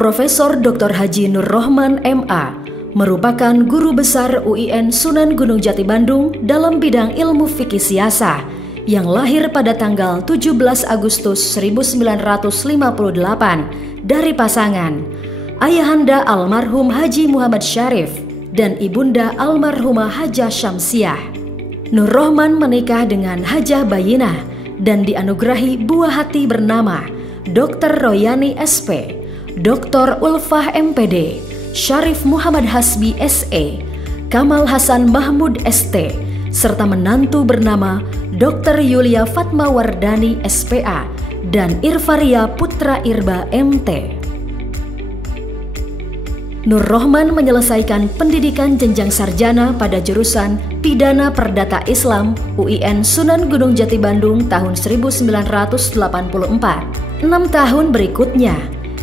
Profesor Dr. Haji Nur Rohman MA merupakan guru besar UIN Sunan Gunung Jati Bandung dalam bidang ilmu fikih siasah yang lahir pada tanggal 17 Agustus 1958 dari pasangan ayahanda almarhum Haji Muhammad Syarif dan ibunda almarhumah Hajah Syamsiah. Nur Rohman menikah dengan Hajah Bayinah dan dianugerahi buah hati bernama Dr. Royani SP, Dr. Ulfah MPD, Syarif Muhammad Hasbi SE, Kamal Hasan Mahmud ST, serta menantu bernama Dr. Yulia Fatma Wardani SPA dan Irfaria Putra Irba MT. Nur Rohman menyelesaikan pendidikan jenjang sarjana pada jurusan Pidana Perdata Islam UIN Sunan Gunung Jati Bandung tahun 1984. 6 tahun berikutnya,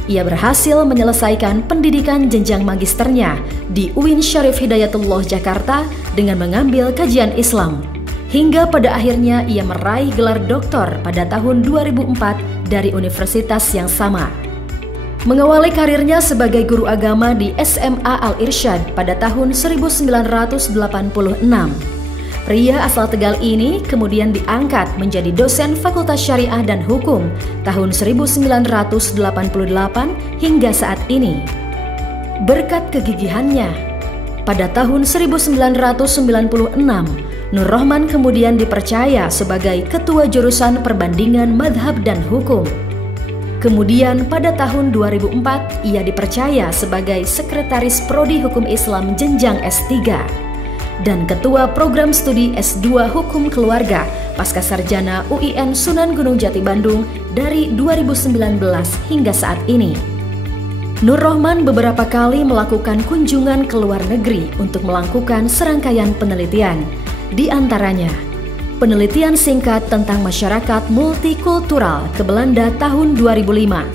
ia berhasil menyelesaikan pendidikan jenjang magisternya di UIN Syarif Hidayatullah Jakarta dengan mengambil kajian Islam. Hingga pada akhirnya ia meraih gelar doktor pada tahun 2004 dari universitas yang sama. Mengawali karirnya sebagai guru agama di SMA Al-Irsyad pada tahun 1986. Pria asal Tegal ini kemudian diangkat menjadi dosen Fakultas Syariah dan Hukum tahun 1988 hingga saat ini. Berkat kegigihannya, pada tahun 1996, Nur Rohman kemudian dipercaya sebagai Ketua Jurusan Perbandingan Madhab dan Hukum. Kemudian pada tahun 2004, ia dipercaya sebagai Sekretaris Prodi Hukum Islam Jenjang S3 dan Ketua Program Studi S2 Hukum Keluarga Pascasarjana UIN Sunan Gunung Jati Bandung dari 2019 hingga saat ini. Nur Rohman beberapa kali melakukan kunjungan ke luar negeri untuk melakukan serangkaian penelitian, di antaranya penelitian singkat tentang masyarakat multikultural ke Belanda tahun 2005.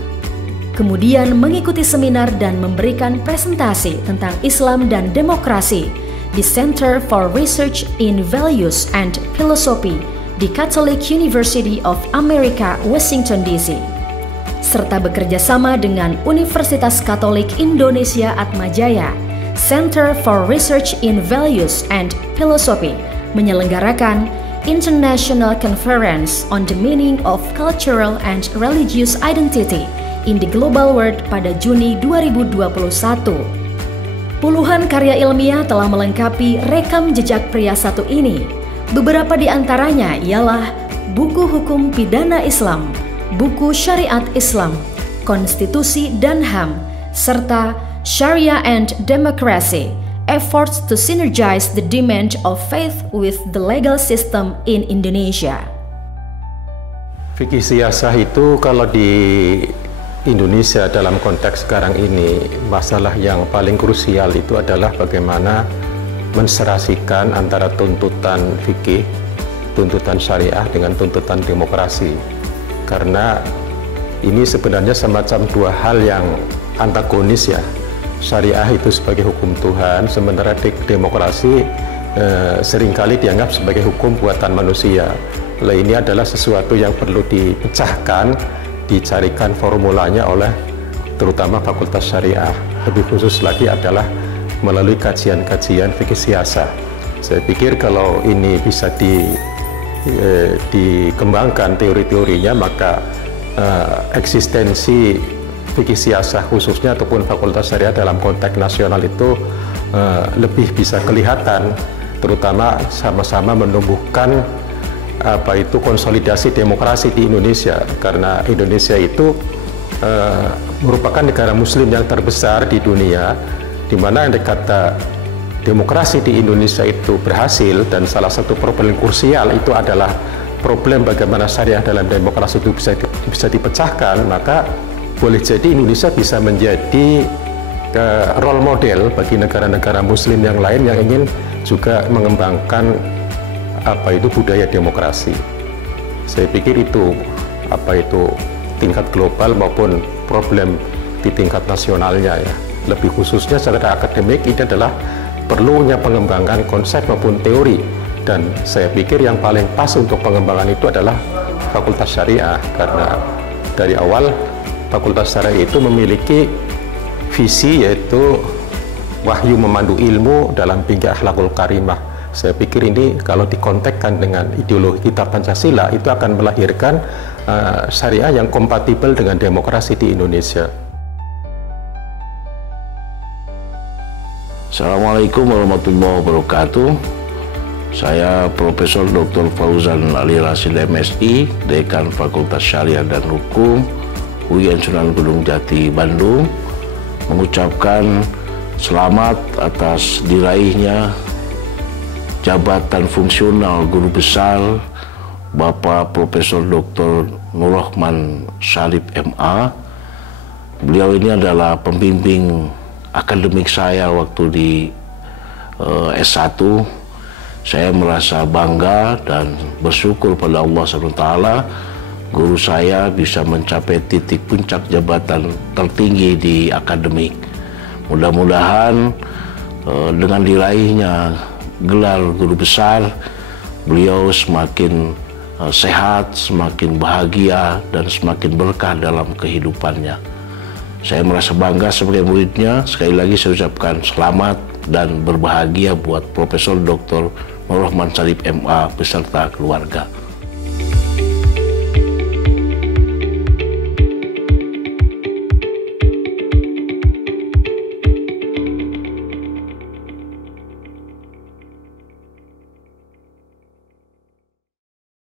Kemudian mengikuti seminar dan memberikan presentasi tentang Islam dan demokrasi di Center for Research in Values and Philosophy di Catholic University of America, Washington DC, serta bekerja sama dengan Universitas Katolik Indonesia Atmajaya, Center for Research in Values and Philosophy menyelenggarakan International Conference on the Meaning of Cultural and Religious Identity in the Global World pada Juni 2021. Puluhan karya ilmiah telah melengkapi rekam jejak pria satu ini. Beberapa di antaranya ialah buku hukum pidana Islam, buku syariat Islam, konstitusi dan HAM, serta Sharia and Democracy, Efforts to Synergize the Demand of Faith with the Legal System in Indonesia. Fikih siasah itu kalau di Indonesia dalam konteks sekarang ini, masalah yang paling krusial itu adalah bagaimana menserasikan antara tuntutan fikih, tuntutan syariah dengan tuntutan demokrasi. Karena ini sebenarnya semacam dua hal yang antagonis ya. Syariah itu sebagai hukum Tuhan, sementara demokrasi seringkali dianggap sebagai hukum buatan manusia. Nah, ini adalah sesuatu yang perlu dipecahkan, dicarikan formulanya oleh terutama Fakultas Syariah. Lebih khusus lagi adalah melalui kajian-kajian fikih siasah. Saya pikir kalau ini bisa dikembangkan teori-teorinya, maka eksistensi fikih siasah khususnya ataupun Fakultas Syariah dalam konteks nasional itu lebih bisa kelihatan, terutama sama-sama menumbuhkan konsolidasi demokrasi di Indonesia, karena Indonesia itu merupakan negara muslim yang terbesar di dunia, di mana kata demokrasi di Indonesia itu berhasil, dan salah satu problem krusial itu adalah problem bagaimana syariah dalam demokrasi itu bisa dipecahkan. Maka boleh jadi Indonesia bisa menjadi role model bagi negara-negara muslim yang lain yang ingin juga mengembangkan budaya demokrasi. Saya pikir itu tingkat global maupun problem di tingkat nasionalnya ya. Lebih khususnya secara akademik ini adalah perlunya pengembangan konsep maupun teori, dan saya pikir yang paling pas untuk pengembangan itu adalah Fakultas Syariah, karena dari awal Fakultas Syariah itu memiliki visi, yaitu wahyu memandu ilmu dalam tinggi akhlakul karimah. Saya pikir ini kalau dikontekkan dengan ideologi kita Pancasila, itu akan melahirkan syariah yang kompatibel dengan demokrasi di Indonesia. Assalamualaikum warahmatullahi wabarakatuh. Saya Profesor Dr. Fauzan Ali Rasid MSI, Dekan Fakultas Syariah dan Hukum UIN Sunan Gunung Jati, Bandung, mengucapkan selamat atas diraihnya jabatan fungsional Guru Besar Bapak Profesor Dr. Nur Rahman Shalib MA. Beliau ini adalah pembimbing akademik saya waktu di S1. Saya merasa bangga dan bersyukur pada Allah SWT, guru saya bisa mencapai titik puncak jabatan tertinggi di akademik. Mudah-mudahan dengan diraihnya gelar guru besar, beliau semakin sehat, semakin bahagia, dan semakin berkah dalam kehidupannya. Saya merasa bangga sebagai muridnya. Sekali lagi saya ucapkan selamat dan berbahagia buat Profesor Dr. Nur Rahman Shalib MA beserta keluarga.